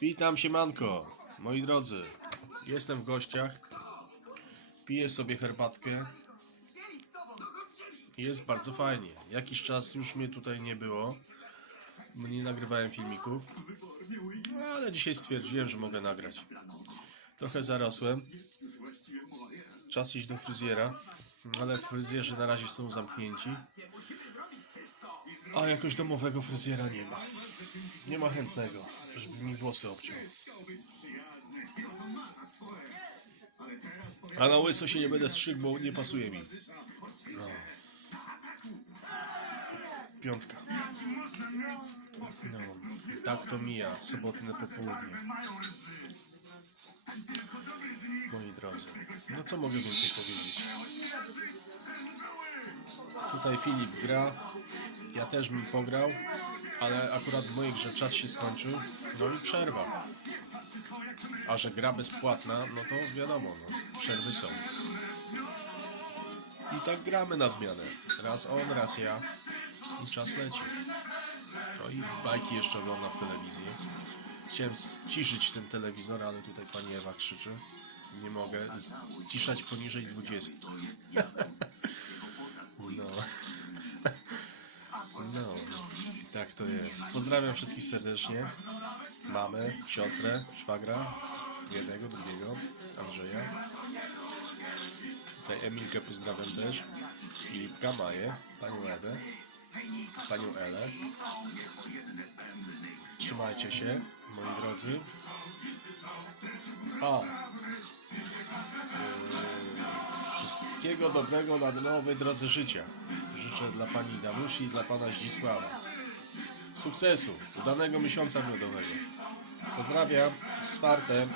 Witam siemanko, moi drodzy. Jestem w gościach. Piję sobie herbatkę. Jest bardzo fajnie. Jakiś czas już mnie tutaj nie było. Nie nagrywałem filmików. Ale dzisiaj stwierdziłem, że mogę nagrać. Trochę zarosłem. Czas iść do fryzjera. Ale fryzjerzy na razie są zamknięci. A jakoś domowego fryzjera nie ma. Nie ma chętnego, żeby mi włosy obciął. A na łyso się nie będę strzygł, bo nie pasuje mi. No. Piątka. No, tak to mija, sobotne popołudnie. Moi drodzy, no co mogę więcej powiedzieć? Tutaj Filip gra, ja też bym pograł, ale akurat w mojej grze czas się skończył, no i przerwa. A że gra bezpłatna, no to wiadomo, no, przerwy są. I tak gramy na zmianę. Raz on, raz ja. I czas leci. No i bajki jeszcze oglądam w telewizji. Chciałem ściszyć ten telewizor, ale tutaj pani Ewa krzyczy. Nie mogę. Ciszać poniżej 20. tak to jest. Pozdrawiam wszystkich serdecznie. Mamę, siostrę, szwagra, jednego, drugiego, Andrzeja. Tutaj Emilkę pozdrawiam też. Filipka, Maję, panią Ewę, panią Elę. Trzymajcie się, moi drodzy. A. Yy, Wszystkiego dobrego na nowej drodze życia. Życzę dla pani Danusi i dla pana Zdzisława. Sukcesu, udanego miesiąca miodowego. Pozdrawiam, z fartem.